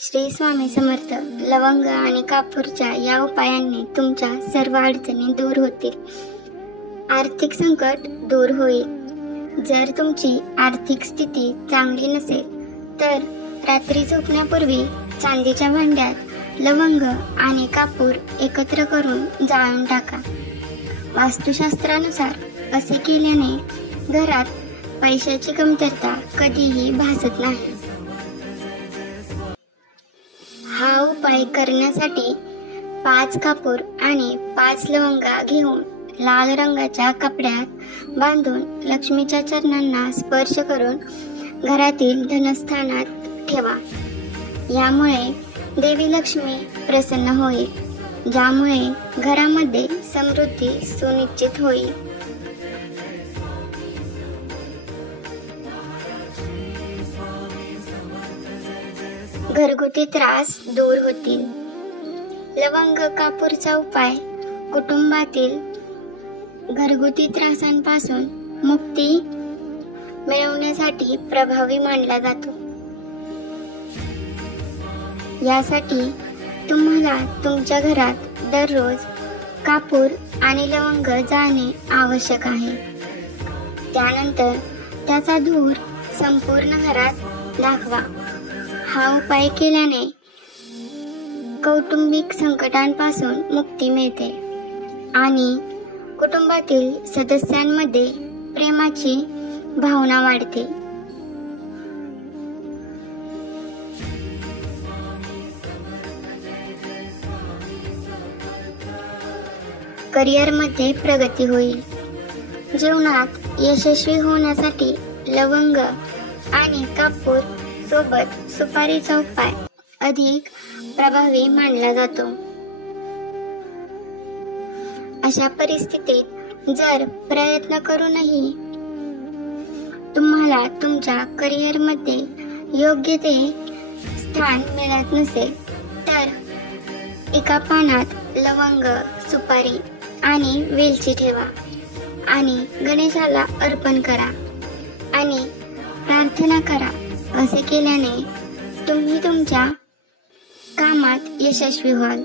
श्री स्वामी समर्थ. लवंग आणि कापूरच्या या उपायांनी तुमच्या सर्व अडचणी दूर होतील. आर्थिक संकट दूर होईल. जर तुमची आर्थिक स्थिती चांगली नसेल तर रात्री झोपण्यापूर्वी चांदीच्या भांड्यात लवंग आणि कापूर एकत्र करून जाळून टाका. वास्तुशास्त्रानुसार असे केल्याने घरात पैशाची कमतरता कधीही भासत नाही. हा उपाय करण्यासाठी 5 कापूर आणि 5 लवंगा घेऊन लाल रंगाच्या कपड्यात बांधून लक्ष्मीच्या चरणांना स्पर्श करून घरातील धनस्थानात ठेवा. यामुळे देवी लक्ष्मी प्रसन्न होईल, ज्यामुळे घरामध्ये समृद्धी सुनिश्चित होईल. घरगुती त्रास दूर होतील. लवंग कापूरचा उपाय कुटुंबातील घरगुती त्रासांपासून मुक्ती मिळवण्यासाठी प्रभावी मानला जातो. यासाठी तुम्हाला तुमच्या घरात दररोज कापूर आणि लवंग जाळणे आवश्यक आहे. त्यानंतर त्याचा धूर संपूर्ण घरात दाखवा. हा उपाय केल्याने कौटुंबिक संकटांपासून मुक्ती मिळते आणि कुटुंबातील सदस्यांमध्ये प्रेमाची भावना वाढते. करिअरमध्ये प्रगती होईल. जीवनात यशस्वी होण्यासाठी लवंग आणि कापूर सोबत सुपारीचा उपाय अधिक प्रभावी मानला जातो. अशा परिस्थितीत जर प्रयत्न करूनही तुम्हाला तुमच्या करिअरमध्ये योग्य ते स्थान मिळत नसेल तर एका पानात लवंग, सुपारी आणि वेलची ठेवा आणि गणेशाला अर्पण करा आणि प्रार्थना करा. असे केल्याने तुम्ही तुमच्या कामात यशस्वी व्हाल.